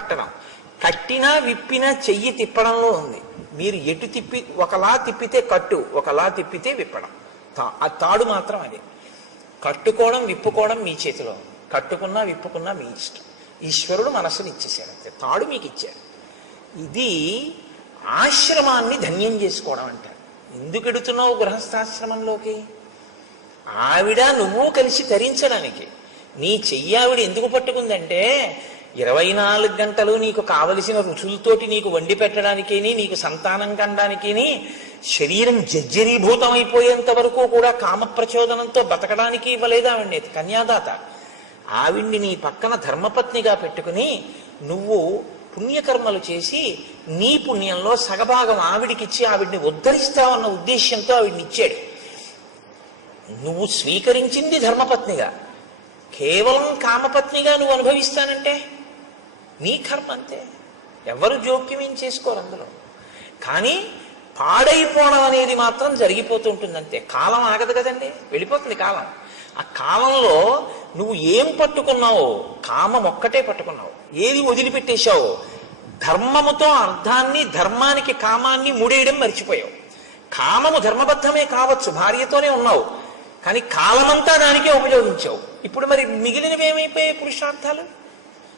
కట్టడం. కట్టినా విప్పినా చెయ్యి తిప్పడంలో ఉంది. మీరు ఎటు తిప్పి ఒకలా తిప్పితే కట్టు, ఒకలా తిప్పితే విప్పడం. ఆ తాడు మాత్రం అదే. కట్టుకోవడం విప్పుకోవడం మీ చేతిలో. కట్టుకున్నా విప్పుకున్నా మీ ఇష్టం. ఈశ్వరుడు మనస్సుని ఇచ్చేశాడు అంతే. తాడు మీకు ఇచ్చాడు. ఇది ఆశ్రమాన్ని ధన్యం చేసుకోవడం అంటారు. ఎందుకు ఎడుతున్నావు గృహస్థాశ్రమంలోకి? ఆవిడ నువ్వు కలిసి తరించడానికి. నీ చెయ్యి ఆవిడ ఎందుకు పట్టుకుందంటే 24 గంటలు నీకు కావలసిన రుచులతోటి నీకు వండి పెట్టడానికి, నీకు సంతానం కనడానికి, శరీరం జర్జరీభూతం అయిపోయేంత వరకు కూడా కామ ప్రచోదనంతో బతకడానికి ఇవ్వలేదు ఆవిడ్ని కన్యాదాత. ఆవిడ్ని నీ పక్కన ధర్మపత్నిగా పెట్టుకుని నువ్వు పుణ్యకర్మలు చేసి నీ పుణ్యంలో సగభాగం ఆవిడికిచ్చి ఆవిడ్ని ఉద్ధరిస్తావన్న ఉద్దేశ్యంతో ఆవిడ్ని ఇచ్చాడు. నువ్వు స్వీకరించింది ధర్మపత్నిగా, కేవలం కామపత్నిగా నువ్వు అనుభవిస్తానంటే నీ కర్మ అంతే. ఎవరు జోక్యం ఏం చేసుకోరు అందులో. కానీ పాడైపోవడం అనేది మాత్రం జరిగిపోతూ ఉంటుంది అంతే. కాలం ఆగదు కదండి, వెళ్ళిపోతుంది కాలం. ఆ కాలంలో నువ్వు ఏం పట్టుకున్నావో, కామం ఒక్కటే పట్టుకున్నావు. ఏది వదిలిపెట్టేశావో, ధర్మముతో అర్థాన్ని, ధర్మానికి కామాన్ని ముడేయడం మర్చిపోయావు. కామము ధర్మబద్ధమే కావచ్చు, భార్యతోనే ఉన్నావు, కానీ కాలమంతా దానికే ఉపయోగించావు. ఇప్పుడు మరి మిగిలినవి ఏమైపోయాయి? పురుషార్థాలు.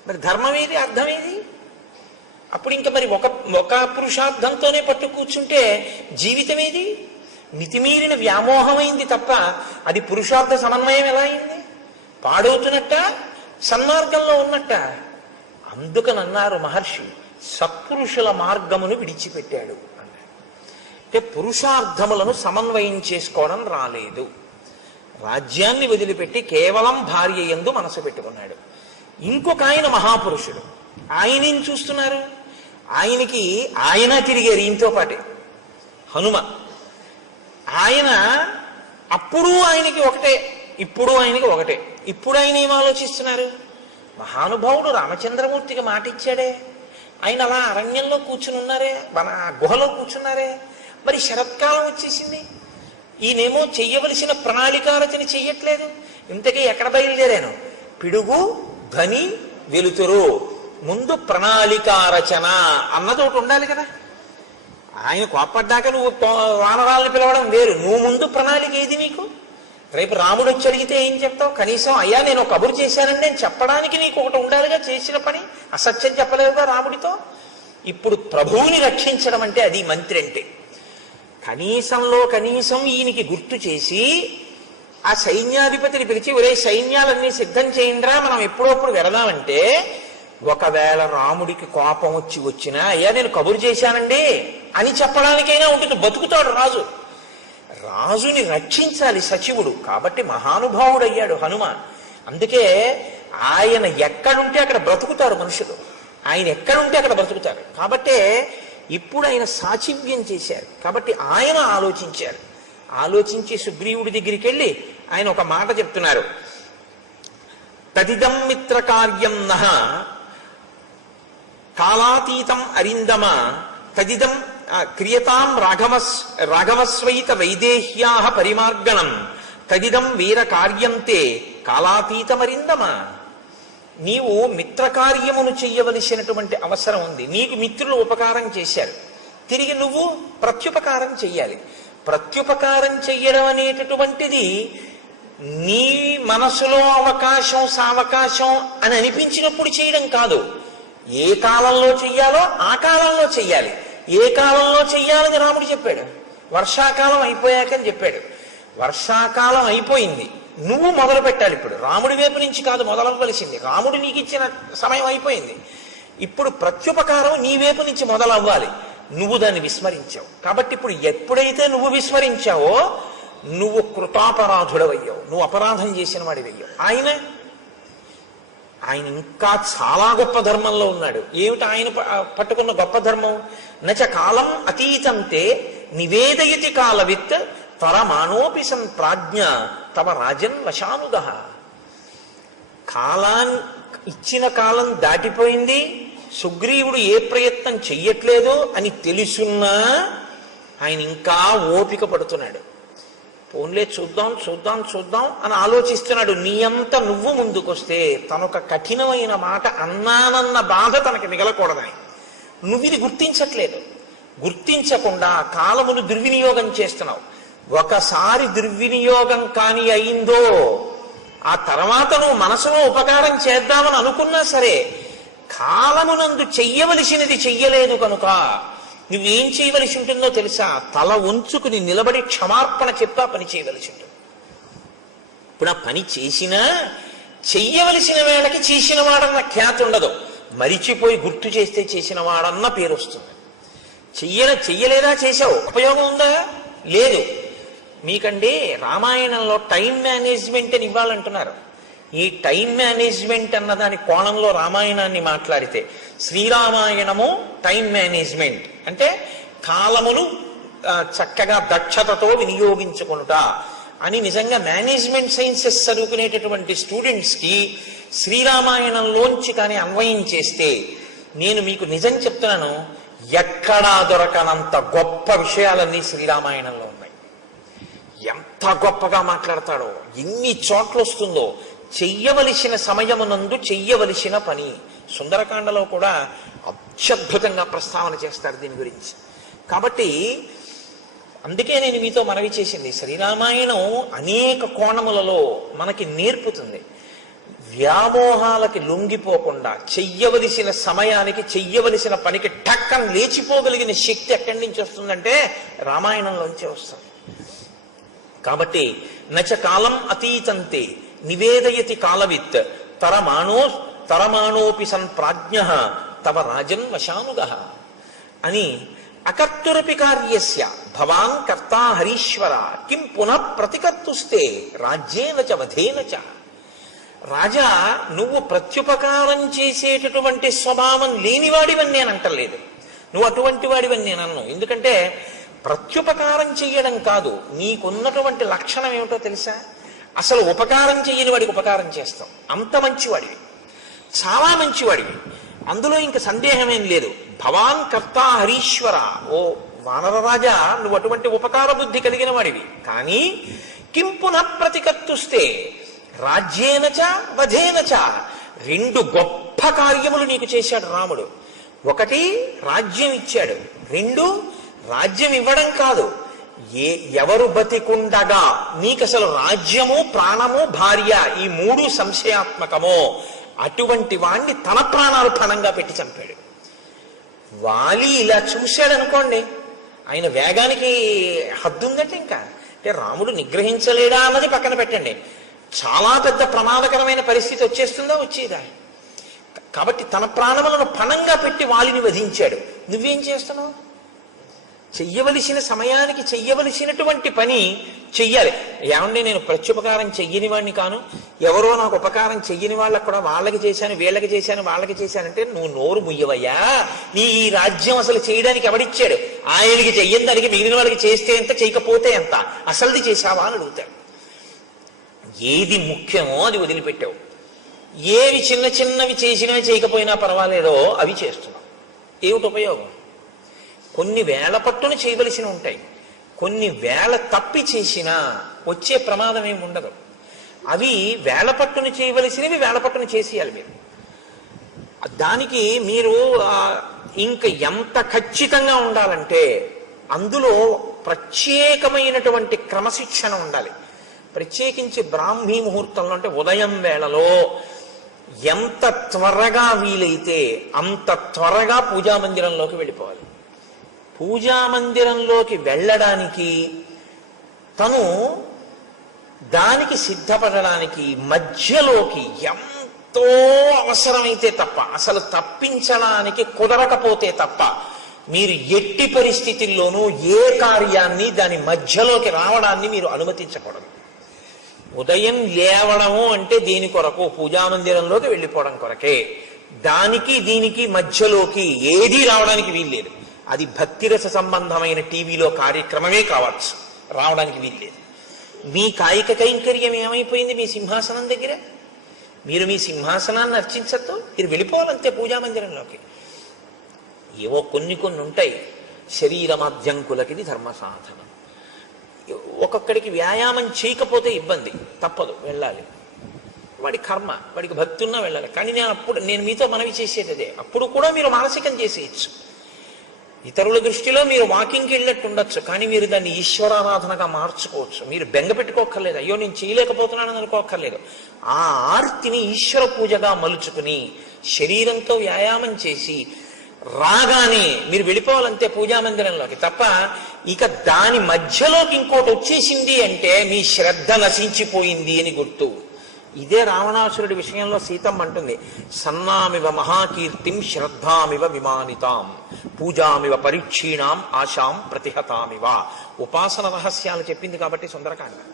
మరి ధర్మం ఏది, అర్థం ఏది? అప్పుడు ఇంకా మరి ఒక పురుషార్థంతోనే పట్టు కూర్చుంటే జీవితం ఏది? మితిమీరిన వ్యామోహమైంది తప్ప అది పురుషార్థ సమన్వయం ఎలా అయింది? పాడవుతున్నట్ట, సన్మార్గంలో ఉన్నట్ట. అందుకనన్నారు మహర్షి, సత్పురుషుల మార్గమును విడిచిపెట్టాడు అన్నాడు. అంటే పురుషార్థములను సమన్వయం చేసుకోవడం రాలేదు. రాజ్యాన్ని వదిలిపెట్టి కేవలం భార్య యందు మనసు పెట్టుకున్నాడు. ఇంకొక ఆయన మహాపురుషుడు, ఆయనేం చూస్తున్నారు? ఆయన తిరిగారు ఈయనతో పాటే, హనుమ. ఆయన అప్పుడు ఆయనకి ఒకటే, ఇప్పుడు ఆయనకి ఒకటే. ఇప్పుడు ఆయన ఏం ఆలోచిస్తున్నారు? మహానుభావుడు రామచంద్రమూర్తికి మాట ఇచ్చాడే, ఆయన అలా అరణ్యంలో కూర్చుని ఉన్నారే, మన గుహలో కూర్చున్నారే. మరి శరత్కాలం వచ్చేసింది, ఈయనేమో చెయ్యవలసిన ప్రణాళికారచన చెయ్యట్లేదు. ఇంతకీ ఎక్కడ బయలుదేరాను? పిడుగు ధ్వని వెలుతురు, ముందు ప్రణాళికారచన అన్నది ఒకటి ఉండాలి కదా. ఆయన కోప్పడ్డాక నువ్వు వానరాలను పిలవడం వేరు. నువ్వు ముందు ప్రణాళిక ఏది నీకు? రేపు రాముడు వచ్చి అడిగితే ఏం చెప్తావు? కనీసం అయ్యా నేను కబురు చేశానండి నేను చెప్పడానికి నీకు ఒకటి ఉండాలిగా. చేసిన పని అసత్యం చెప్పలేదుగా రాముడితో. ఇప్పుడు ప్రభువుని రక్షించడం అంటే అది మంత్రి అంటే. కనీసంలో కనీసం ఈయనకి గుర్తు చేసి ఆ సైన్యాధిపతిని పిలిచి, ఒరే సైన్యాలన్నీ సిద్ధం చేయండిరా, మనం ఎప్పుడప్పుడు వెళదామంటే, ఒకవేళ రాముడికి కోపం వచ్చినా అయ్యా నేను కబురు చేశానండి అని చెప్పడానికైనా ఉంటుంది. బతుకుతాడు రాజు. రాజుని రక్షించాలి సచివుడు. కాబట్టి మహానుభావుడు అయ్యాడు హనుమ. అందుకే ఆయన ఎక్కడుంటే అక్కడ బ్రతుకుతారు మనుషులు. ఆయన ఎక్కడుంటే అక్కడ బ్రతుకుతారు. కాబట్టే ఇప్పుడు ఆయన సాచివ్యం చేశారు. కాబట్టి ఆయన ఆలోచించారు. ఆలోచించి సుగ్రీవుడి దగ్గరికి వెళ్ళి ఆయన ఒక మాట చెప్తున్నారు. తదిదం మిత్ర కార్యం నః కాలాతీతం అరిందమ తదిదం క్రియతాం రాఘవస్వైత వైదేహ్యాః పరిమార్గణం తదిదం వీర కార్యంతే కాలాతీతమరిందమ. నీవు మిత్రకార్యమును చెయ్యవలసినటువంటి అవసరం ఉంది. నీకు మిత్రులు ఉపకారం చేశారు, తిరిగి నువ్వు ప్రత్యుపకారం చెయ్యాలి. ప్రత్యుపకారం చెయ్యడం అనేటటువంటిది నీ మనసులో అవకాశం సావకాశం అని అనిపించినప్పుడు చేయడం కాదు. ఏ కాలంలో చెయ్యాలో ఆ కాలంలో చెయ్యాలి. ఏ కాలంలో చెయ్యాలని రాముడు చెప్పాడు? వర్షాకాలం అయిపోయాకని చెప్పాడు. వర్షాకాలం అయిపోయింది, నువ్వు మొదలు పెట్టాలి. ఇప్పుడు రాముడి వైపు నుంచి కాదు మొదలవ్వవలసింది. రాముడు నీకు ఇచ్చిన సమయం అయిపోయింది. ఇప్పుడు ప్రత్యుపకారం నీ వైపు నుంచి మొదలవ్వాలి. నువ్వు దాన్ని విస్మరించావు. కాబట్టి ఇప్పుడు ఎప్పుడైతే నువ్వు విస్మరించావో నువ్వు కృతాపరాధుడవయ్యావు, నువ్వు అపరాధం చేసిన వాడివయ్యావు. ఆయన ఇంకా చాలా గొప్ప ధర్మంలో ఉన్నాడు. ఏమిటి ఆయన పట్టుకున్న గొప్ప ధర్మం? నచ కాలం అతీతంతే నివేదయతి కాలవిత్ త్వరమానోపి సన్ ప్రాజ్ఞ తవ రాజన్ వశానుదః. ఇచ్చిన కాలం దాటిపోయింది, సుగ్రీవుడు ఏ ప్రయత్నం చెయ్యట్లేదు అని తెలుసున్నా ఆయన ఇంకా ఓపిక పడుతున్నాడు. పోన్లే చూద్దాం చూద్దాం చూద్దాం అని ఆలోచిస్తున్నాడు. నీ అంత నువ్వు ముందుకొస్తే తనొక కఠినమైన మాట అన్నానన్న బాధ తనకి మిగలకూడదని నువ్వు ఇది గుర్తించట్లేదు. గుర్తించకుండా కాలమును దుర్వినియోగం చేస్తున్నావు. ఒకసారి దుర్వినియోగం కాని అయిందో ఆ తర్వాత నువ్వు మనసులో ఉపకారం చేద్దామని అనుకున్నా సరే కాలమునందు చెయ్యవలసినది చెయ్యలేదు కనుక నువ్వేం చేయవలసి ఉంటుందో తెలుసా? తల ఉంచుకుని నిలబడి క్షమార్పణ చెప్పి ఆ పని చేయవలసి ఉంటుంది. ఇప్పుడు ఆ పని చేసినా చెయ్యవలసిన వేళకి చేసిన వాడన్న ఖ్యాతి ఉండదు. మరిచిపోయి గుర్తు చేస్తే చేసిన వాడన్న పేరు వస్తుంది. చెయ్యలేదా చేశావు, ఉపయోగం ఉందా? లేదు. మీకండి రామాయణంలో టైం మేనేజ్మెంట్ అని ఇవ్వాలంటున్నారు. ఈ టైం మేనేజ్మెంట్ అన్న దాని కోణంలో రామాయణాన్ని మాట్లాడితే శ్రీరామాయణము టైం మేనేజ్మెంట్ అంటే కాలమును చక్కగా దక్షతతో వినియోగించుకొనుట అని నిజంగా మేనేజ్మెంట్ సైన్సెస్ చదువుకునేటటువంటి స్టూడెంట్స్కి శ్రీరామాయణంలోంచి కానీ అన్వయం చేస్తే నేను మీకు నిజం చెప్తున్నాను, ఎక్కడా దొరకనంత గొప్ప విషయాలన్నీ శ్రీరామాయణంలో ఉన్నాయి. ఎంత గొప్పగా మాట్లాడతాడో, ఎన్ని చోట్ల వస్తుందో. చెయ్యవలసిన సమయమునందు చెయ్యవలసిన పని సుందరకాండలో కూడా అత్యద్భుతంగా ప్రస్తావన చేస్తారు దీని గురించి. కాబట్టి అందుకే నేను మీతో మనవి చేసింది, శ్రీరామాయణం అనేక కోణములలో మనకి నేర్పుతుంది. వ్యామోహాలకి లొంగిపోకుండా చెయ్యవలసిన సమయానికి చెయ్యవలసిన పనికి టక్కన లేచిపోగలిగిన శక్తి ఎక్కడి నుంచి వస్తుందంటే రామాయణంలోంచే వస్తుంది. కాబట్టి నచ కాలం అతీతంతే నివేదయతి కాలవిత్ తరమాణోపి సన్ ప్రాజ్ఞ తవ రాజన్ వశానుగ అని అకర్తురపి కార్యస్య భవాన్ కర్తా హరీశ్వర కిం పునః ప్రతికర్తుస్తే రాజ్యేన చ వధేన చ. రాజా, నువ్వు ప్రత్యుపకారం చేసేటటువంటి స్వభావం లేనివాడివని నేను అంటలేదు. నువ్వు అటువంటి వాడివని నేను అన్నాను. ఎందుకంటే ప్రత్యుపకారం చెయ్యడం కాదు, నీకున్నటువంటి లక్షణం ఏమిటో తెలుసా? అసలు ఉపకారం చెయ్యని వాడికి ఉపకారం చేస్తాం. అంత మంచివాడివి, చాలా మంచివాడివి, అందులో ఇంక సందేహమేం లేదు. భవాన్ కర్తా హరీశ్వర, ఓ వానరరాజా, నువ్వు అటువంటి ఉపకార బుద్ధి కలిగిన వాడివి. కానీ కిం పునః ప్రతికర్తుస్తే రాజ్యేనచ వధేనచ, రెండు గొప్ప కార్యములు నీకు చేశాడు రాముడు. ఒకటి రాజ్యం ఇచ్చాడు, రెండు రాజ్యం ఇవ్వడం కాదు, ఎవరు బతికుండగా నీకు అసలు రాజ్యము ప్రాణము భార్య ఈ మూడు సంశయాత్మకమో అటువంటి వాణ్ణి తన ప్రాణాలు పణంగా పెట్టి చంపాడు. వాలి ఇలా చూశాడు అనుకోండి, ఆయన వేగానికి హద్దు ఉందంటే ఇంకా అంటే రాముడు నిగ్రహించలేడా అన్నది పక్కన పెట్టండి, చాలా పెద్ద ప్రమాదకరమైన పరిస్థితి వచ్చేస్తుందా, వచ్చేదా? కాబట్టి తన ప్రాణములను పణంగా పెట్టి వాలిని వధించాడు. నువ్వేం చేస్తున్నావు? చెయ్యవలసిన సమయానికి చెయ్యవలసినటువంటి పని చెయ్యాలి. ఏమండి, నేను ప్రత్యుపకారం చెయ్యని వాడిని కాను, ఎవరో నాకు ఉపకారం చెయ్యని వాళ్ళకు కూడా వాళ్ళకి చేశాను, వీళ్ళకి చేశాను, వాళ్ళకి చేశానంటే నువ్వు నోరు ముయ్యవయ్యా. నీ ఈ రాజ్యం అసలు చేయడానికి ఎవడిచ్చాడు? ఆయనకి చెయ్యని దానికి మిగిలిన వాళ్ళకి చేస్తే ఎంత, చేయకపోతే ఎంత, అసలుది చేశావా అని అడుగుతాడు. ఏది ముఖ్యమో అది వదిలిపెట్టావు. ఏవి చిన్న చిన్నవి చేసినా చేయకపోయినా పర్వాలేదో అవి చేస్తున్నావు. ఏమిటి ఉపయోగం? కొన్ని వేల పట్టున చేయవలసి ఉంటాయి, కొన్ని వేల తప్పి చేసినా వచ్చే ప్రమాదం ఏమి ఉండదు. అవి వేల పట్టున చేయవలసినవి వేల పట్టున చేసేయాలి మీరు. దానికి మీరు ఇంకా ఎంత ఖచ్చితంగా ఉండాలంటే అందులో ప్రత్యేకమైనటువంటి క్రమశిక్షణ ఉండాలి. ప్రత్యేకించి బ్రాహ్మీ ముహూర్తంలో అంటే ఉదయం వేళలో ఎంత త్వరగా వీలైతే అంత త్వరగా పూజామందిరంలోకి వెళ్ళిపోవాలి. పూజామందిరంలోకి వెళ్ళడానికి తను దానికి సిద్ధపడడానికి మధ్యలోకి ఎంతో అవసరమైతే తప్ప, అసలు తప్పించడానికి కుదరకపోతే తప్ప మీరు ఎట్టి పరిస్థితుల్లోనూ ఏ కార్యాన్ని దాని మధ్యలోకి రావడాన్ని మీరు అనుమతించకూడదు. ఉదయం లేవడము అంటే దీని కొరకు, పూజామందిరంలోకి వెళ్ళిపోవడం కొరకే. దానికి దీనికి మధ్యలోకి ఏదీ రావడానికి వీల్లేదు. అది భక్తిరస సంబంధమైన టీవీలో కార్యక్రమమే కావచ్చు, రావడానికి వీల్లేదు. మీ కాయిక కైంకర్యం ఏమైపోయింది? మీ సింహాసనం దగ్గర మీరు మీ సింహాసనాన్ని అర్చించద్దు, మీరు వెళ్ళిపోవాలంతే పూజామందిరంలోకి. ఏవో కొన్ని ఉంటాయి శరీరమాద్యంకులకి ధర్మ సాధనం. ఒక్కొక్కడికి వ్యాయామం చేయకపోతే ఇబ్బంది, తప్పదు, వెళ్ళాలి. వాడి కర్మ, వాడికి భక్తి ఉన్నా వెళ్ళాలి. కానీ నేను మీతో మనవి చేసేది అదే, అప్పుడు కూడా మీరు మానసికం చేసేయచ్చు. ఇతరుల దృష్టిలో మీరు వాకింగ్కి వెళ్ళినట్టు ఉండొచ్చు, కానీ మీరు దాన్ని ఈశ్వరారాధనగా మార్చుకోవచ్చు. మీరు బెంగ పెట్టుకోక్కర్లేదు, అయ్యో నేను చేయలేకపోతున్నానని అనుకోక్కర్లేదు. ఆ ఆర్తిని ఈశ్వర పూజగా మలుచుకుని శరీరంతో వ్యాయామం చేసి రాగానే మీరు వెళ్ళిపోవాలంతే పూజా మందిరంలోకి. తప్ప ఇక దాని మధ్యలోకి ఇంకోటి వచ్చేసింది అంటే మీ శ్రద్ధ నశించిపోయింది అని గుర్తు. ఇదే రావణాసురుడి విషయంలో సీతమ్మ అంటుంది, సన్నామివ మహాకీర్తిం శ్రద్ధామివ విమానితాం పూజామివ పరీక్షీణాం ఆశాం ప్రతిహతామివ. ఉపాసన రహస్యాలు చెప్పింది కాబట్టి సుందరకాండే.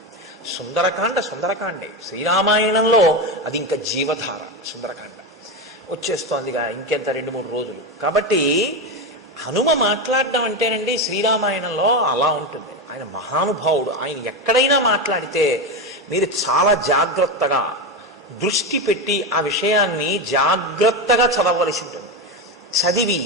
శ్రీరామాయణంలో అది ఇంకా జీవధార. సుందరకాండ వచ్చేస్తోందిగా ఇంకెంత 2-3 రోజులు. కాబట్టి హనుమ మాట్లాడడం అంటేనండి శ్రీరామాయణంలో అలా ఉంటుంది. ఆయన మహానుభావుడు. ఆయన ఎక్కడైనా మాట్లాడితే మీరు చాలా జాగ్రత్తగా దృష్టి పెట్టి ఆ విషయాన్ని జాగ్రత్తగా చదవవలసి ఉంటుంది. చదివి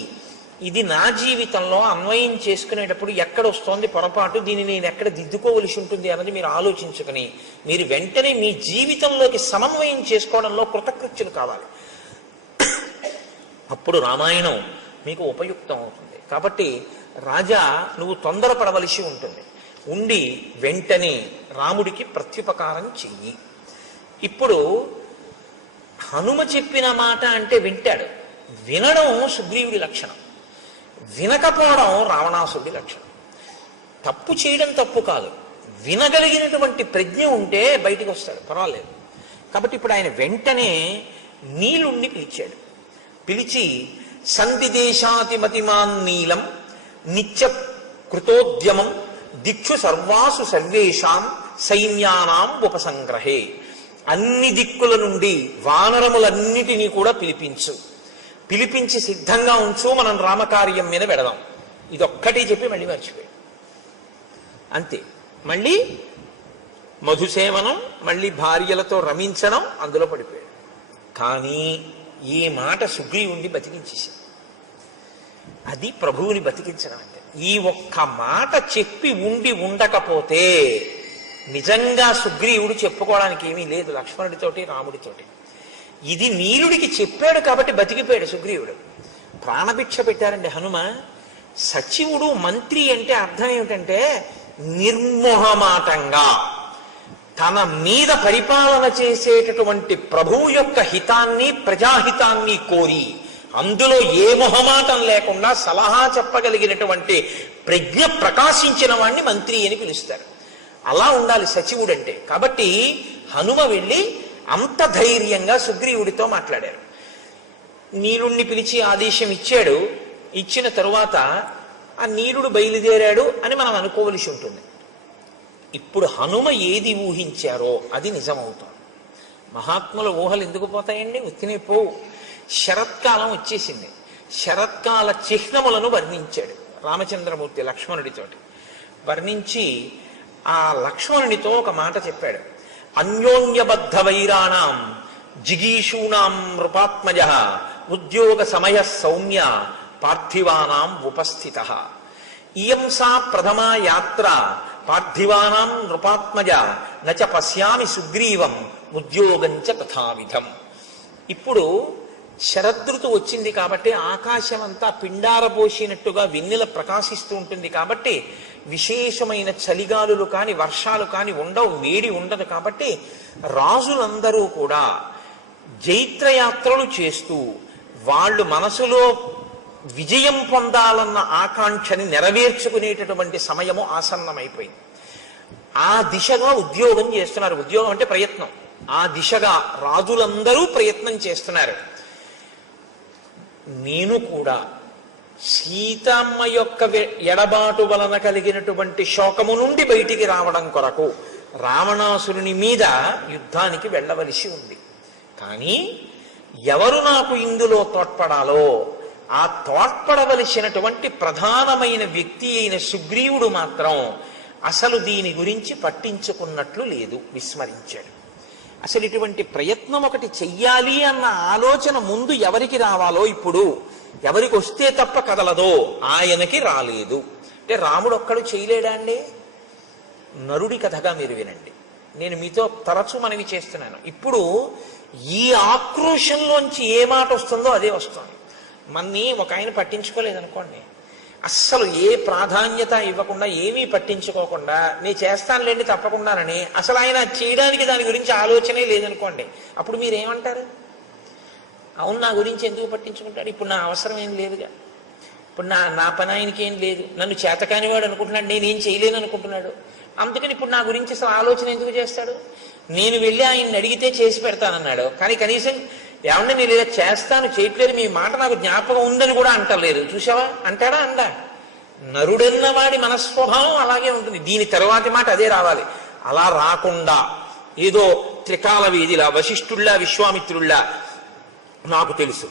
ఇది నా జీవితంలో అన్వయం చేసుకునేటప్పుడు ఎక్కడ వస్తోంది పొరపాటు, దీన్ని నేను ఎక్కడ దిద్దుకోవలసి ఉంటుంది అన్నది మీరు ఆలోచించుకుని మీరు వెంటనే మీ జీవితంలోకి సమన్వయం చేసుకోవడంలో కృతకృత్యులు కావాలి. అప్పుడు రామాయణం మీకు ఉపయుక్తం అవుతుంది. కాబట్టి రాజా నువ్వు తొందరపడవలసి ఉంటుంది. ఉండి వెంటనే రాముడికి ప్రత్యుపకారం చెయ్యి. ఇప్పుడు హనుమ చెప్పిన మాట అంటే వింటాడు. వినడం సుగ్రీవుడి లక్షణం, వినకపోవడం రావణాసుడి లక్షణం. తప్పు చేయడం తప్పు కాదు, వినగలిగినటువంటి ప్రజ్ఞ ఉంటే బయటికి వస్తాడు, పర్వాలేదు. కాబట్టి ఇప్పుడు ఆయన వెంటనే నీలుణ్ణి పిలిచాడు. పిలిచి సందిదేశాతిమతిమాన్ నీలం నిత్య కృతోద్యమం దిక్షు సర్వాసు సర్వేషాం సైన్యానాం ఉపసంగ్రహే. అన్ని దిక్కుల నుండి వానరములన్నిటినీ కూడా పిలిపించి సిద్ధంగా ఉంచు, మనం రామకార్యం మీద పెడదాం. ఇదొక్కటి చెప్పి మళ్ళీ మర్చిపోయాడు. అంతే. మళ్ళీ మధుసేవనం, మళ్ళీ భార్యలతో రమించడం, అందులో పడిపోయాడు. కానీ ఈ మాట సుగ్రీవుణ్ణి బతికించేసింది. అది ప్రభువుని బతికించడం అంటే. ఈ ఒక్క మాట చెప్పి ఉండకపోతే నిజంగా సుగ్రీవుడు చెప్పుకోవడానికి ఏమీ లేదు లక్ష్మణుడితోటి రాముడితోటి. ఇది నీలుడికి చెప్పాడు కాబట్టి బతికిపోయాడు సుగ్రీవుడు. ప్రాణభిక్ష పెట్టారండి హనుమ. సచివుడు మంత్రి అంటే అర్థం ఏమిటంటే నిర్మోహమాటంగా తన మీద పరిపాలన చేసేటటువంటి ప్రభువు యొక్క హితాన్ని ప్రజాహితాన్ని కోరి అందులో ఏ మొహమాటం లేకుండా సలహా చెప్పగలిగినటువంటి ప్రజ్ఞ ప్రకాశించిన వాణ్ణి మంత్రి అని పిలుస్తారు. అలా ఉండాలి సచివుడు అంటే. కాబట్టి హనుమ వెళ్ళి అంత ధైర్యంగా సుగ్రీవుడితో మాట్లాడారు. నీలుణ్ణి పిలిచి ఆదేశం ఇచ్చాడు. ఇచ్చిన తరువాత ఆ నీలుడు బయలుదేరాడు అని మనం అనుకోవలసి ఉంటుంది. ఇప్పుడు హనుమ ఏది ఊహించారో అది నిజమవుతుంది. మహాత్ముల ఊహలు ఎందుకు పోతాయండి? ఉత్తినే పోవు. శరత్కాలం వచ్చేసింది. శరత్కాల చిహ్నములను వర్ణించాడు రామచంద్రమూర్తి లక్ష్మణుడితోటి. వర్ణించి ఆ లక్ష్మణునితో ఒక మాట చెప్పాడు. అన్యోన్యబద్ధ వైరాణం జిగీషూణాం నృపాత్మజ ఉద్యోగ సమయ సౌమ్య పార్థివానాం ఉపస్థిత. ఇయం సా ప్రథమా యాత్ర పార్థివానాం నృపాత్మజ నచ పశ్యామి సుగ్రీవం ఉద్యోగంచ తథావిధం. ఇప్పుడు శరదృతు వచ్చింది కాబట్టి ఆకాశం అంతా పిండారబోసినట్టుగా వెన్నెల ప్రకాశిస్తూ ఉంటుంది. కాబట్టి విశేషమైన చలిగాలులు కాని వర్షాలు కాని ఉండవు, వేడి ఉండదు. కాబట్టి రాజులందరూ కూడా జైత్రయాత్రలు చేస్తూ వాళ్ళు మనసులో విజయం పొందాలన్న ఆకాంక్షని నెరవేర్చుకునేటటువంటి సమయము ఆసన్నమైపోయింది. ఆ దిశగా ఉద్యోగం చేస్తున్నారు. ఉద్యోగం అంటే ప్రయత్నం. ఆ దిశగా రాజులందరూ ప్రయత్నం చేస్తున్నారు. నేను కూడా సీతమ్మ యొక్క ఎడబాటు వలన కలిగినటువంటి శోకము నుండి బయటికి రావడం కొరకు రావణాసురుని మీద యుద్ధానికి వెళ్ళవలసి ఉంది. కానీ ఎవరు నాకు ఇందులో తోడ్పడాలో ఆ తోడ్పడవలసినటువంటి ప్రధానమైన వ్యక్తి అయిన సుగ్రీవుడు మాత్రం అసలు దీని గురించి పట్టించుకున్నట్లు లేదు, విస్మరించాడు. అసలు ఇటువంటి ప్రయత్నం ఒకటి చెయ్యాలి అన్న ఆలోచన ముందు ఎవరికి రావాలో, ఇప్పుడు ఎవరికి వస్తే తప్ప కదలదో ఆయనకి రాలేదు. అంటే రాముడు ఒక్కడు చేయలేడా అండి? నరుడి కథగా మీరు వినండి. నేను మీతో తరచూ మనవి చేస్తున్నాను. ఇప్పుడు ఈ ఆక్రోశంలోంచి ఏ మాట వస్తుందో అదే వస్తుంది. మన్ని ఒక ఆయన పట్టించుకోలేదనుకోండి, అస్సలు ఏ ప్రాధాన్యత ఇవ్వకుండా, ఏమీ పట్టించుకోకుండా, నీ చేస్తానులేండి తప్పకుండానని అసలు ఆయన చేయడానికి దాని గురించి ఆలోచనే లేదనుకోండి, అప్పుడు మీరేమంటారు? అవును, నా గురించి ఎందుకు పట్టించుకుంటాడు, ఇప్పుడు నా అవసరం ఏం లేదుగా, ఇప్పుడు నా పని ఆయనకి ఏం లేదు, నన్ను చేతకానివాడు అనుకుంటున్నాడు, నేనేం చేయలేను అనుకుంటున్నాడు, అందుకని ఇప్పుడు నా గురించి అసలు ఆలోచన ఎందుకు చేస్తాడు? నేను వెళ్ళి ఆయన్ని అడిగితే చేసి పెడతానన్నాడు, కానీ కనీసం ఏమన్నా నేను ఇలా చేస్తాను చేయట్లేదు, మీ మాట నాకు జ్ఞాపకం ఉందని కూడా అంటలేదు. చూసావా, అంటాడా? అందా? నరుడన్న వాడి మనస్వభావం అలాగే ఉంటుంది. దీని తరువాతి మాట అదే రావాలి. అలా రాకుండా ఏదో త్రికాల వీధిలా, వశిష్ఠుల్లా, విశ్వామిత్రుల్లా, నాకు తెలుసు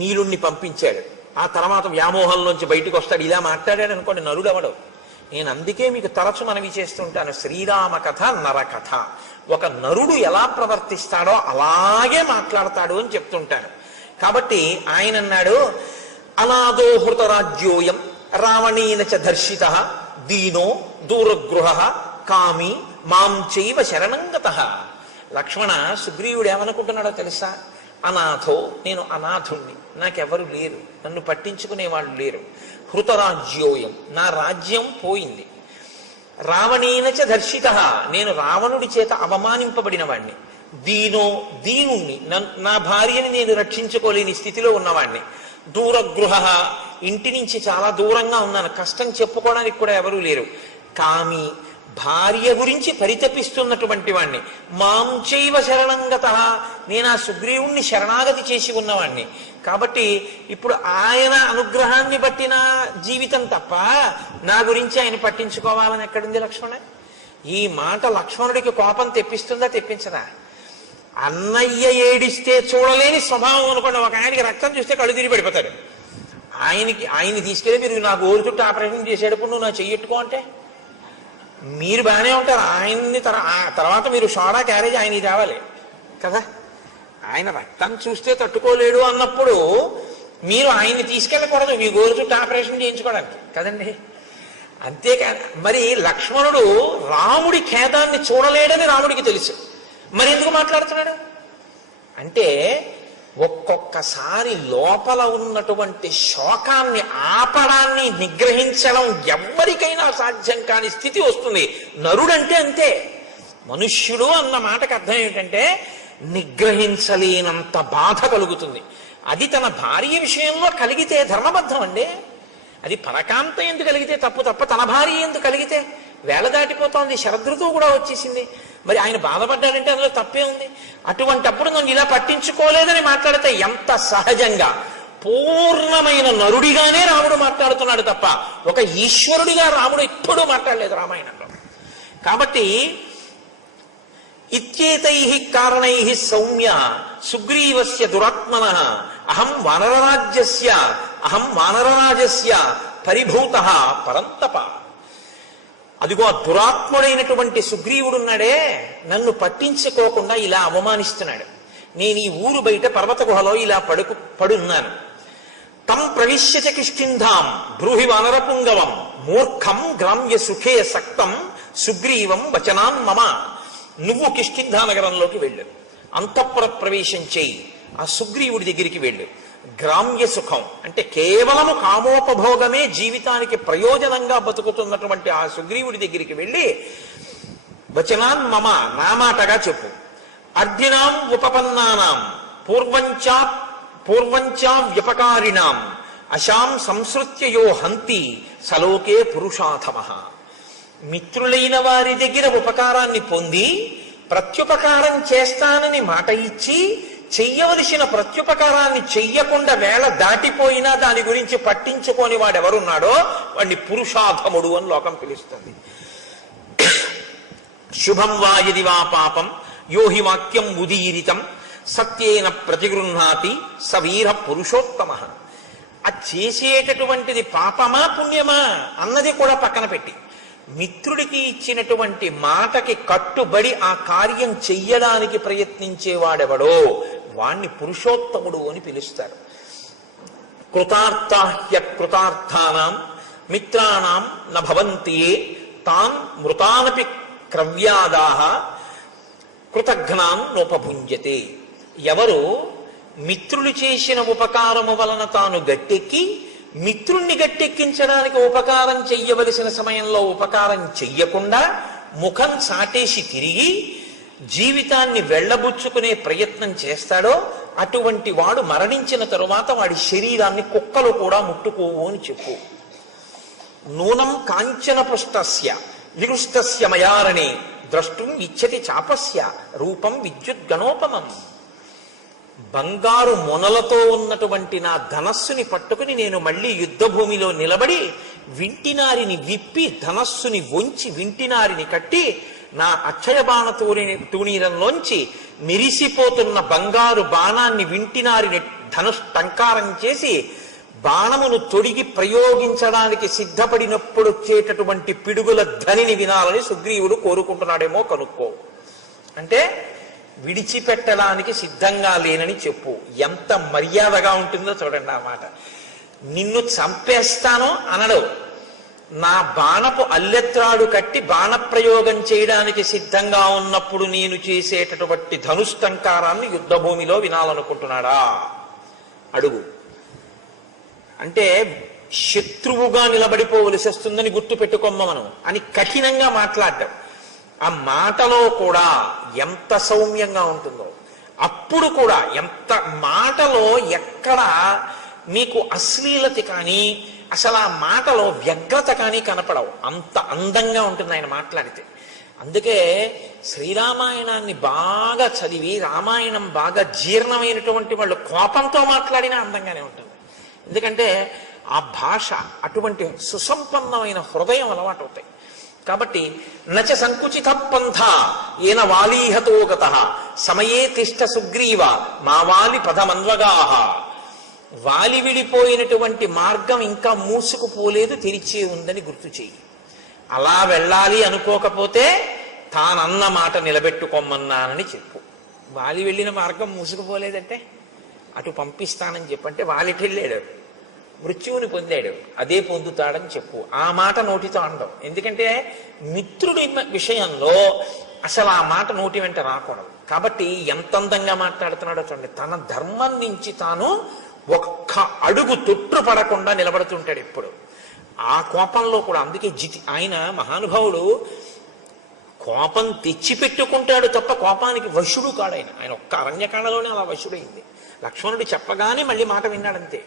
నీలుణ్ణి పంపించాడు, ఆ తర్వాత వ్యామోహంలోంచి బయటకు వస్తాడు, ఇలా మాట్లాడాడు అనుకోండి, నరుడెవడు? నేను అందుకే మీకు తరచు మనవి చేస్తుంటాను, శ్రీరామ కథ నరకథ. ఒక నరుడు ఎలా ప్రవర్తిస్తాడో అలాగే మాట్లాడతాడు అని చెప్తుంటాను. కాబట్టి ఆయన అన్నాడు, అనాదో హృతరాజ్యోయం రావణేన చ దర్శిత దీనో దూరగృహ కామి మాం చైవ శరణంగతః. లక్ష్మణ, సుగ్రీవుడు ఏమనుకుంటున్నాడో తెలుసా? అనాథో, నేను అనాథుణ్ణి, నాకెవరు లేరు, నన్ను పట్టించుకునే వాళ్ళు లేరు. హృతరాజ్యోయం, నా రాజ్యం పోయింది. రావణేనచ దర్శిత, నేను రావణుడి చేత అవమానింపబడిన వాణ్ణి. దీనో, దీనుణ్ణి, నా భార్యని నేను రక్షించుకోలేని స్థితిలో ఉన్నవాణ్ణి. దూరగృహ, ఇంటి నుంచి చాలా దూరంగా ఉన్నాను, కష్టం చెప్పుకోవడానికి కూడా ఎవరూ లేరు. కామి, భార్య గురించి పరితపిస్తున్నటువంటి వాణ్ణి. మాం చైవ శరణంగతః, నేను ఆ సుగ్రీవుణ్ణి శరణాగతి చేసి ఉన్నవాణ్ణి. కాబట్టి ఇప్పుడు ఆయన అనుగ్రహాన్ని బట్టిన జీవితం తప్ప నా గురించి ఆయన పట్టించుకోవాలని ఎక్కడుంది లక్ష్మణ? ఈ మాట లక్ష్మణుడికి కోపం తెప్పిస్తుందా తెప్పించదా? అన్నయ్య ఏడిస్తే చూడలేని స్వభావం అనుకోండి. ఒక ఆయనకి రక్తం చూస్తే కళ్ళు తిరిగి పడిపోతాడు. ఆయన్ని తీసుకెళ్ళి మీరు నా గోరు చుట్టూ ఆపరేషన్ చేసేటప్పుడు నువ్వు నా చెయ్యట్టుకో అంటే మీరు బాగానే ఉంటారు. ఆయన్ని తర్వాత మీరు సోడా క్యారేజ్ ఆయనకి తేవాలి కదా. ఆయన రక్తం చూస్తే తట్టుకోలేడు అన్నప్పుడు మీరు ఆయన్ని తీసుకెళ్ళకూడదు మీ గోరు చుట్టూ ఆపరేషన్ చేయించుకోవడానికి కదండి. అంతేకాదు, మరి లక్ష్మణుడు రాముడి ఖేదాన్ని చూడలేడని రాముడికి తెలుసు, మరి ఎందుకు మాట్లాడుతున్నాడు అంటే ఒక్కొక్కసారి లోపల ఉన్నటువంటి శోకాన్ని ఆపడాన్ని నిగ్రహించడం ఎవ్వరికైనా సాధ్యం కాని స్థితి వస్తుంది. నరుడంటే అంతే. మనుష్యుడు అన్న మాటకు అర్థం ఏమిటంటే నిగ్రహించలేనంత బాధ కలుగుతుంది. అది తన భార్య విషయంలో కలిగితే ధర్మబద్ధం అండి. అది పరకాంత ఎందుకు కలిగితే తప్పు తప్ప తన భార్య ఎందుకు కలిగితే వేళ దాటిపోతోంది, శరదృతువు కూడా వచ్చేసింది, మరి ఆయన బాధపడ్డాడంటే అందులో తప్పే ఉంది. అటువంటప్పుడు నన్ను ఇలా పట్టించుకోలేదని మాట్లాడితే ఎంత సహజంగా పూర్ణమైన నరుడిగానే రాముడు మాట్లాడుతున్నాడు తప్ప ఒక ఈశ్వరుడిగా రాముడు ఎప్పుడూ మాట్లాడలేదు రామాయణంలో. కాబట్టి ఇత్యేతై కారణై సౌమ్య సుగ్రీవస్య దురాత్మనః అహం వానరరాజస్య పరిభూతః పరంతప. అదిగో ఆ దురాత్ముడైనటువంటి సుగ్రీవుడున్నాడే, నన్ను పట్టించుకోకుండా ఇలా అవమానిస్తున్నాడు. నేను ఈ ఊరు బయట పర్వత గుహలో ఇలా పడున్నాను. తం ప్రవిశ్య చ కిష్కింధాం బ్రూహి వానరపుంగవం మూర్ఖం గ్రామ్య సుఖే సక్తం సుగ్రీవం వచనాన్ మమ. నువ్వు కిష్కింధా నగరంలోకి వెళ్ళు, అంతఃపుర ప్రవేశం చేయి, ఆ సుగ్రీవుడి దగ్గరికి వెళ్ళు. గ్రామ్య సుఖం అంటే కేవలము కామోపభోగమే జీవితానికి ప్రయోజనంగా బతుకుతున్నటువంటి ఆ సుగ్రీవుడి దగ్గరికి వెళ్ళి వచనాన్ మమ, నా మాటగా చెప్పు. అర్ధినాం ఉపపన్నానాం పూర్వంచా వ్యపకారిణాం అశాం సంసృత్యయో హంతి సలోకే పురుషాథమః. మిత్రులైన వారి దగ్గర ఉపకారాన్ని పొంది ప్రత్యుపకారం చేస్తానని మాట ఇచ్చి చెయ్యవలసిన ప్రత్యుపకారాన్ని చెయ్యకుండా వేళ దాటిపోయినా దాని గురించి పట్టించుకొని వాడెవరున్నాడో వాడిని పురుషాధముడు అని లోకం పిలుస్తుంది. శుభం వా యది వా పాపం యోహి వాక్యం ఉదీరితం సత్యేన ప్రతిగృహ్ణాతి సవీర పురుషోత్తమ. ఆ చేసేటటువంటిది పాపమా పుణ్యమా అన్నది కూడా పక్కన పెట్టి మిత్రుడికి ఇచ్చినటువంటి మాటకి కట్టుబడి ఆ కార్యం చెయ్యడానికి ప్రయత్నించేవాడెవడో వాణ్ణి పురుషోత్తముడు అని పిలుస్తారు. కృతార్థాహ్య కృతార్థానాం మిత్రాణం న భవంతి తాన్ మృతానపి క్రవ్యాదాహ కృతఘ్నాన్ నోపభుంజతే. ఎవరు మిత్రులు చేసిన ఉపకారము వలన తాను గట్టెక్కి మిత్రుణ్ణి గట్టెక్కించడానికి ఉపకారం చెయ్యవలసిన సమయంలో ఉపకారం చెయ్యకుండా ముఖం చాటేసి తిరిగి జీవితాన్ని వెళ్ళబుచ్చుకునే ప్రయత్నం చేస్తాడో అటువంటి వాడు మరణించిన తరువాత వాడి శరీరాన్ని కుక్కలు కూడా ముట్టుకోవు అని చెప్పు. నూనం కాంచన పుష్టస్య విరుష్టస్య మయారణే ద్రష్టుం ఇచ్చతి చాపస్య రూపం విద్యుద్గణోపమం. బంగారు మొనలతో ఉన్నటువంటి నా ధనస్సుని పట్టుకుని నేను మళ్ళీ యుద్ధభూమిలో నిలబడి వింటినారిని విప్పి ధనస్సుని వంచి వింటినారిని కట్టి నా అక్షయ బాణ తూణీరంలోంచి మెరిసిపోతున్న బంగారు బాణాన్ని వింటినారిని టంకారం చేసి బాణమును తొడిగి ప్రయోగించడానికి సిద్ధపడినప్పుడు వచ్చేటటువంటి పిడుగుల ధ్వనిని వినాలని సుగ్రీవుడు కోరుకుంటున్నాడేమో కనుక్కో. అంటే విడిచిపెట్టడానికి సిద్ధంగా లేనని చెప్పు. ఎంత మర్యాదగా ఉంటుందో చూడండి ఆ మాట. నిన్ను చంపేస్తాను అనడు. నా బాణపు అల్లెత్రాడు కట్టి బాణప్రయోగం చేయడానికి సిద్ధంగా ఉన్నప్పుడు నేను చేసేటటువంటి ధనుష్టంకారాన్ని యుద్ధభూమిలో వినాలనుకుంటున్నాడా అడుగు. అంటే శత్రువుగా నిలబడిపోవలసి వస్తుందని గుర్తు పెట్టుకోమ్మ మనం అని కఠినంగా మాట్లాడ్డాం. ఆ మాటలో కూడా ఎంత సౌమ్యంగా ఉంటుందో, అప్పుడు కూడా ఎంత మాటలో ఎక్కడ మీకు అశ్లీలత కానీ అసలు ఆ మాటలో వ్యగ్రత కానీ కనపడవు. అంత అందంగా ఉంటుంది ఆయన మాట్లాడితే. అందుకే శ్రీరామాయణాన్ని బాగా చదివి రామాయణం బాగా జీర్ణమైనటువంటి వాళ్ళు కోపంతో మాట్లాడినా అందంగానే ఉంటుంది. ఎందుకంటే ఆ భాష అటువంటి సుసంపన్నమైన హృదయం అలవాటు అవుతాయి. కాబట్టి నచ సంకుచిత పంథ ఏన వాలీహతో గత సమయే తిష్ట సుగ్రీవ మా వాలి పదమన్వగాహ. వాలి విడిపోయినటువంటి మార్గం ఇంకా మూసుకుపోలేదు, తెరిచే ఉందని గుర్తు చెయ్యి. అలా వెళ్ళాలి అనుకోకపోతే తానన్న మాట నిలబెట్టుకోమన్నానని చెప్పు. వాలి వెళ్ళిన మార్గం మూసుకుపోలేదంటే అటు పంపిస్తానని చెప్పంటే వాలిటి వెళ్ళాడు, మృత్యువుని పొందాడు, అదే పొందుతాడని చెప్పు. ఆ మాట నోటితో అనడం. ఎందుకంటే మిత్రుడి విషయంలో అసలు ఆ మాట నోటి వెంట రాకూడదు. కాబట్టి ఎంత అందంగా మాట్లాడుతున్నాడో చూడండి. తన ధర్మం నుంచి తాను ఒక్క అడుగు తొట్టు పడకుండా నిలబడుతుంటాడు ఎప్పుడు. ఆ కోపంలో కూడా. అందుకే ఆయన మహానుభావుడు కోపం తెచ్చిపెట్టుకుంటాడు తప్ప కోపానికి వశుడు కాడాయన. ఆయన ఒక్క అరణ్యకాండలోనే అలా వశుడైంది. లక్ష్మణుడు చెప్పగానే మళ్ళీ మాట విన్నాడంతే.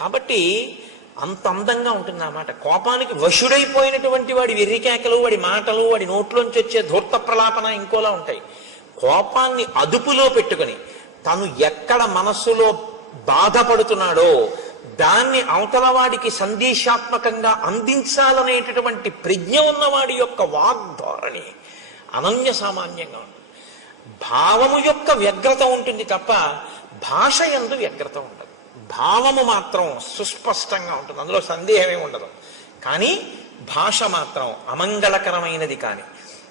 కాబట్టి అంత అందంగా ఉంటుంది ఆ మాట. కోపానికి వశుడైపోయినటువంటి వాడి వెర్రికేకలు, వాడి మాటలు, వాడి నోట్లోంచి వచ్చే ధూర్త ప్రలాపన ఇంకోలా ఉంటాయి. కోపాన్ని అదుపులో పెట్టుకుని తను ఎక్కడ మనస్సులో బాధపడుతున్నాడో దాన్ని అవతల వాడికి సందేశాత్మకంగా అందించాలనేటటువంటి ప్రజ్ఞ ఉన్నవాడి యొక్క వాగ్ధోరణి అనన్య సామాన్యంగా ఉంటుంది. భావము యొక్క వ్యగ్రత ఉంటుంది తప్ప భాష యందు వ్యగ్రత ఉండదు. భావము మాత్రం సుస్పష్టంగా ఉంటుంది, అందులో సందేహమే ఉండదు. కానీ భాష మాత్రం అమంగళకరమైనది కానీ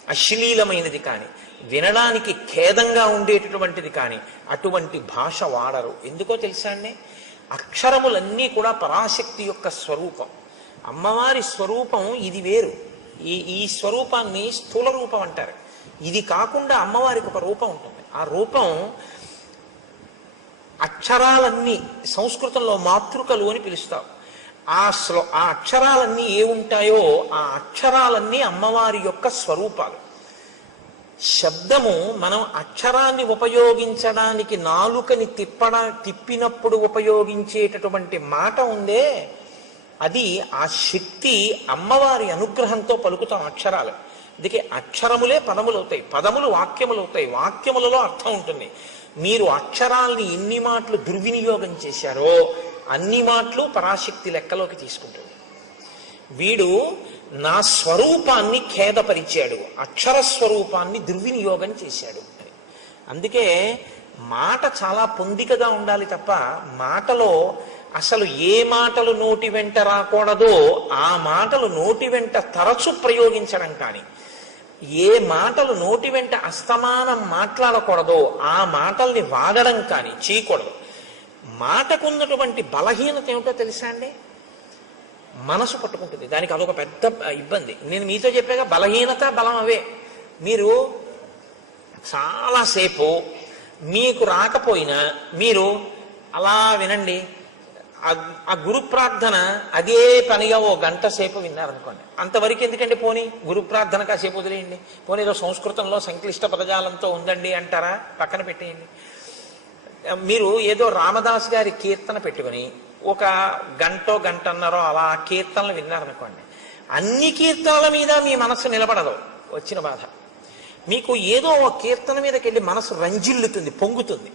అశ్లీలమైనది కానీ వినడానికి ఖేదంగా ఉండేటటువంటిది కానీ అటువంటి భాష వాడరు. ఎందుకో తెలుసా అండి? అక్షరములన్నీ కూడా పరాశక్తి యొక్క స్వరూపం. అమ్మవారి స్వరూపం ఇది వేరు. ఈ స్వరూపాన్ని స్థూల రూపం అంటారు. ఇది కాకుండా అమ్మవారికి ఒక రూపం ఉంటుంది. ఆ రూపం అక్షరాలన్నీ సంస్కృతంలో మాతృకలు అని పిలుస్తాం. ఆ అక్షరాలన్నీ ఏ ఉంటాయో ఆ అక్షరాలన్నీ అమ్మవారి యొక్క స్వరూపాలు. శబ్దము మనం అక్షరాన్ని ఉపయోగించడానికి నాలుకని తిప్పినప్పుడు ఉపయోగించేటటువంటి మాట ఉందే, అది ఆ శక్తి అమ్మవారి అనుగ్రహంతో పలుకుతాం అక్షరాలు. అందుకే అక్షరములే పదములు అవుతాయి, పదములు వాక్యములు అవుతాయి, వాక్యములలో అర్థం ఉంటుంది. మీరు అక్షరాల్ని ఎన్ని మాటలు దుర్వినియోగం చేశారో అన్ని మాటలు పరాశక్తి లెక్కలోకి తీసుకుంటుంది. వీడు నా స్వరూపాన్ని ఖేదపరిచాడు, అక్షర స్వరూపాన్ని దుర్వినియోగం చేశాడు అని. అందుకే మాట చాలా పొందికగా ఉండాలి తప్ప మాటలో అసలు ఏ మాటలు నోటి వెంట రాకూడదో ఆ మాటలు నోటి వెంట తరచు ప్రయోగించడం కానీ, ఏ మాటలు నోటి వెంట అస్తమానం మాట్లాడకూడదో ఆ మాటల్ని వాడడం కానీ చేయకూడదు. మాటకున్నటువంటి బలహీనత ఏమిటో తెలుసా అండి? మనసు పట్టుకుంటుంది. దానికి అదొక పెద్ద ఇబ్బంది. నేను మీతో చెప్పాక బలహీనత బలం అవే. మీరు చాలాసేపు మీకు రాకపోయినా మీరు అలా వినండి. ఆ గురు ప్రార్థన అదే పనిగా ఓ గంట సేపు విన్నారనుకోండి, అంతవరకు ఎందుకంటే పోనీ గురు ప్రార్థన కాసేపు వదిలేయండి. పోనీ ఏదో సంస్కృతంలో సంక్లిష్ట పదజాలంతో ఉందండి అంటారా, పక్కన పెట్టేయండి. మీరు ఏదో రామదాస్ గారి కీర్తన పెట్టుకుని ఒక గంటో గంటన్నరో అలా కీర్తనలు విన్నారనుకోండి, అన్ని కీర్తనల మీద మీ మనస్సు నిలబడదు. వచ్చిన బాధ మీకు ఏదో ఒక కీర్తన మీదకి వెళ్ళి మనసు రంజిల్లుతుంది, పొంగుతుంది.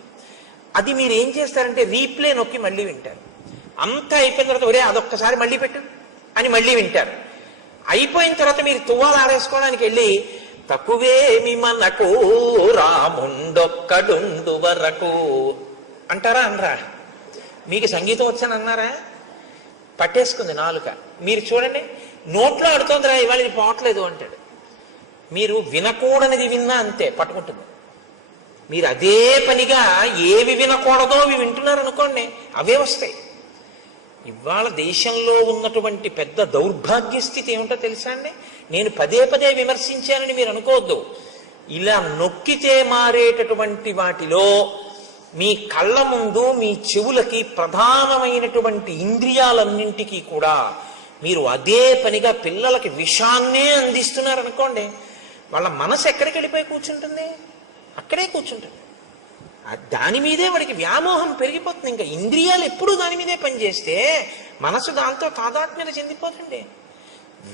అది మీరు ఏం చేస్తారంటే రీప్లే నొక్కి మళ్ళీ వింటారు. అంతా అయిపోయిన తర్వాత ఒరే అదొక్కసారి మళ్ళీ పెట్టు అని మళ్ళీ వింటారు. అయిపోయిన తర్వాత మీరు తువ్వాలు ఆరేసుకోవడానికి వెళ్ళి తక్కువేమి మనకు రాముండొక్కడుండు వరకు అంటారా అనరా? మీకు సంగీతం వచ్చని అన్నారా? పట్టేసుకుంది నాలుక. మీరు చూడండి, నోట్లో ఆడుతోందిరా ఇవాళ ఇది పోవట్లేదు అంటాడు. మీరు వినకూడనిది విన్నా అంతే పట్టుకుంటుంది. మీరు అదే పనిగా ఏవి వినకూడదో అవి వింటున్నారు అనుకోండి, అవే వస్తాయి. ఇవాళ దేశంలో ఉన్నటువంటి పెద్ద దౌర్భాగ్య స్థితి ఏమిటో తెలుసా అండి? నేను పదే పదే విమర్శించానని మీరు అనుకోవద్దు. ఇలా నొక్కితే మారేటటువంటి వాటిలో మీ కళ్ళ ముందు మీ చెవులకి ప్రధానమైనటువంటి ఇంద్రియాలన్నింటికీ కూడా మీరు అదే పనిగా పిల్లలకి విషాన్నే అందిస్తున్నారనుకోండి, వాళ్ళ మనసు ఎక్కడికి వెళ్ళిపోయి కూర్చుంటుంది? అక్కడే కూర్చుంటుంది. దాని మీదే వాడికి వ్యామోహం పెరిగిపోతుంది. ఇంకా ఇంద్రియాలు ఎప్పుడూ దాని మీదే పనిచేస్తే మనసు దాంతో తాదాత్మ్యత చెందిపోతుంది,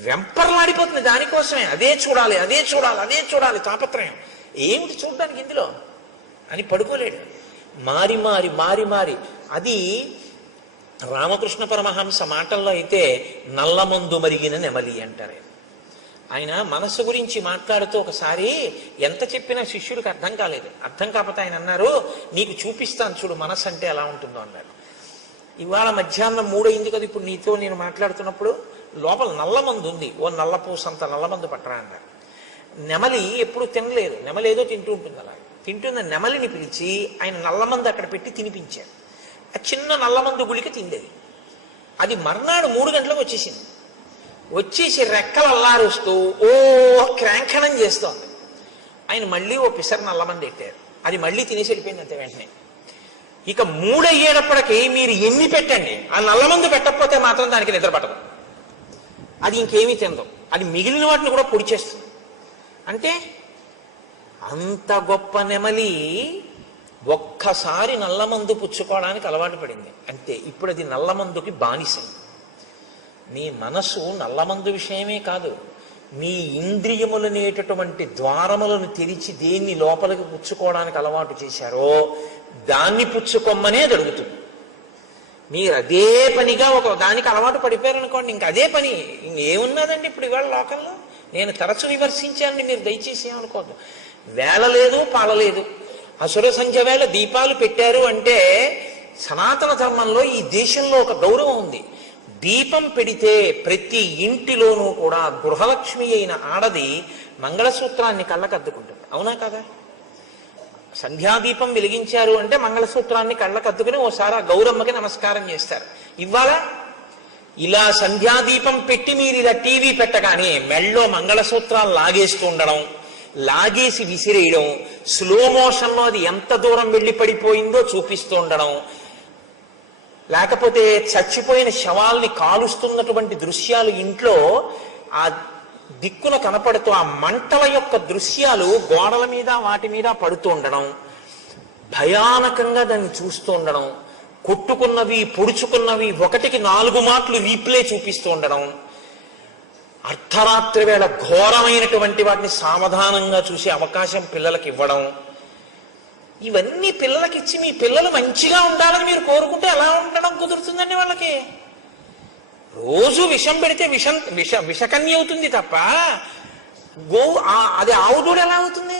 వెంపర్లాడిపోతుంది దానికోసమే. అదే చూడాలి, అదే చూడాలి, అదే చూడాలి తాపత్రయం. ఏమిటి చూడడానికి ఇందులో అని పడుకోలేడు. మారి మారి మారి మారి అది రామకృష్ణ పరమహంస మాటల్లో అయితే నల్లమందు మరిగిన నెమలి అంటారు. ఆయన మనస్సు గురించి మాట్లాడుతూ ఒకసారి ఎంత చెప్పినా శిష్యుడికి అర్థం కాలేదు. అర్థం కాకపోతే ఆయన అన్నారు, నీకు చూపిస్తాను చూడు మనస్సు అంటే ఎలా ఉంటుందో అన్నారు. ఇవాళ మధ్యాహ్నం 3 అయింది కదా, ఇప్పుడు నీతో నేను మాట్లాడుతున్నప్పుడు లోపల నల్లమందు ఉంది, ఓ నల్లపూసంత నల్లమందు పట్టరా అన్నారు. నెమలి ఎప్పుడు తినలేదు, నెమలి ఏదో తింటూ ఉంటుంది. అలా తింటున్న నెమలిని పిలిచి ఆయన నల్లమందు అక్కడ పెట్టి తినిపించారు. ఆ చిన్న నల్లమందు గుళిక తిండేది. అది మర్నాడు 3 గంటలకు వచ్చేసింది. వచ్చేసి రెక్కలు అల్లారుస్తూ ఓ క్రాంఖణం చేస్తోంది. ఆయన మళ్ళీ ఓ పిసర్ నల్లమంది ఎట్టారు. అది మళ్ళీ తినేసి వెళ్ళిపోయింది అంతే వెంటనే. ఇక 3 అయ్యేటప్పటికి మీరు ఎన్ని పెట్టండి, ఆ నల్లమందు పెట్టకపోతే మాత్రం దానికి నిద్ర పట్టదు. అది ఇంకేమీ తినదు. అది మిగిలిన వాటిని కూడా పొడి చేస్తుంది. అంటే అంత గొప్ప నెమలి ఒక్కసారి నల్లమందు పుచ్చుకోవడానికి అలవాటు పడింది అంతే. ఇప్పుడు అది నల్లమందుకి బానిసైంది. మీ మనసు నల్లమందు విషయమే కాదు, మీ ఇంద్రియములనేటటువంటి ద్వారములను తెరిచి దేన్ని లోపలికి పుచ్చుకోవడానికి అలవాటు చేశారో దాన్ని పుచ్చుకోమ్మనే జరుగుతుంది. మీరు అదే పనిగా ఒక దానికి అలవాటు పడిపోయారనుకోండి, ఇంకా అదే పని. ఏమున్నదండి ఇప్పుడు ఇవాళ లోకంలో? నేను తరచు విమర్శించాలని మీరు దయచేసి ఏమనుకోవద్దు. వేల లేదు, పాలలేదు. అసుర సంధ్య వేళ దీపాలు పెట్టారు అంటే సనాతన ధర్మంలో ఈ దేశంలో ఒక గౌరవం ఉంది. దీపం పెడితే ప్రతి ఇంటిలోనూ కూడా గృహలక్ష్మి అయిన ఆడది మంగళసూత్రాన్ని కళ్ళకద్దుకుంటుంది. అవునా కదా? సంధ్యాదీపం వెలిగించారు అంటే మంగళసూత్రాన్ని కళ్ళకద్దుకుని ఓసారి ఆ గౌరమ్మకి నమస్కారం చేస్తారు. ఇవాళ ఇలా సంధ్యాదీపం పెట్టి మీరు ఇలా టీవీ పెట్టగానే మెళ్ళో మంగళసూత్రాలు లాగేస్తూ ఉండడం, లాగేసి విసిరేయడం, స్లో మోషన్లో అది ఎంత దూరం వెళ్ళి పడిపోయిందో చూపిస్తూ ఉండడం, లేకపోతే చచ్చిపోయిన శవాల్ని కాలుస్తున్నటువంటి దృశ్యాలు ఇంట్లో ఆ దిక్కున కనపడుతూ ఆ మంటల యొక్క దృశ్యాలు గోడల మీద వాటి మీద పడుతూ ఉండడం, భయానకంగా దాన్ని చూస్తూ ఉండడం, కొట్టుకున్నవి పొడుచుకున్నవి 1కి 4 మాటలు రీప్లే చూపిస్తూ ఉండడం, అర్ధరాత్రి వేళ ఘోరమైనటువంటి వాటిని సావధానంగా చూసే అవకాశం పిల్లలకి ఇవ్వడం, ఇవన్నీ పిల్లలకి ఇచ్చి మీ పిల్లలు మంచిగా ఉండాలని మీరు కోరుకుంటే ఎలా ఉండడం కుదురుతుందండి? వాళ్ళకి రోజు విషం పెడితే విషకన్య అవుతుంది తప్ప అది ఆవుదూడ ఎలా అవుతుంది?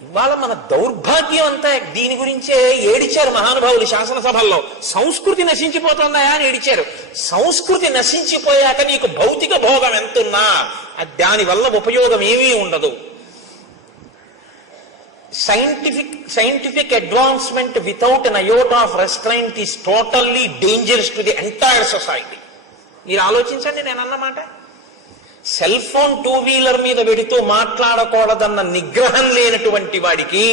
ఇవాళ మన దౌర్భాగ్యం అంతా దీని గురించే ఏడిచారు మహానుభావులు శాసనసభల్లో. సంస్కృతి నశించిపోతుందా అని ఏడిచారు. సంస్కృతి నశించిపోయాక నీకు భౌతిక భోగం ఎంతున్నా దానివల్ల ఉపయోగం ఏమీ ఉండదు. Scientific advancement without an iota of restraint is totally dangerous to the entire society. మీరు ఆలోచించండి నేను అన్నమాట. సెల్ ఫోన్ 2 వీలర్ మీద పెడుతూ మాట్లాడకూడదన్న నిగ్రహం లేనటువంటి వాడికి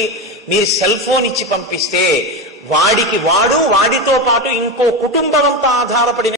మీరు సెల్ ఫోన్ ఇచ్చి పంపిస్తే వాడితో పాటు ఇంకో కుటుంబం అంతా ఆధారపడిన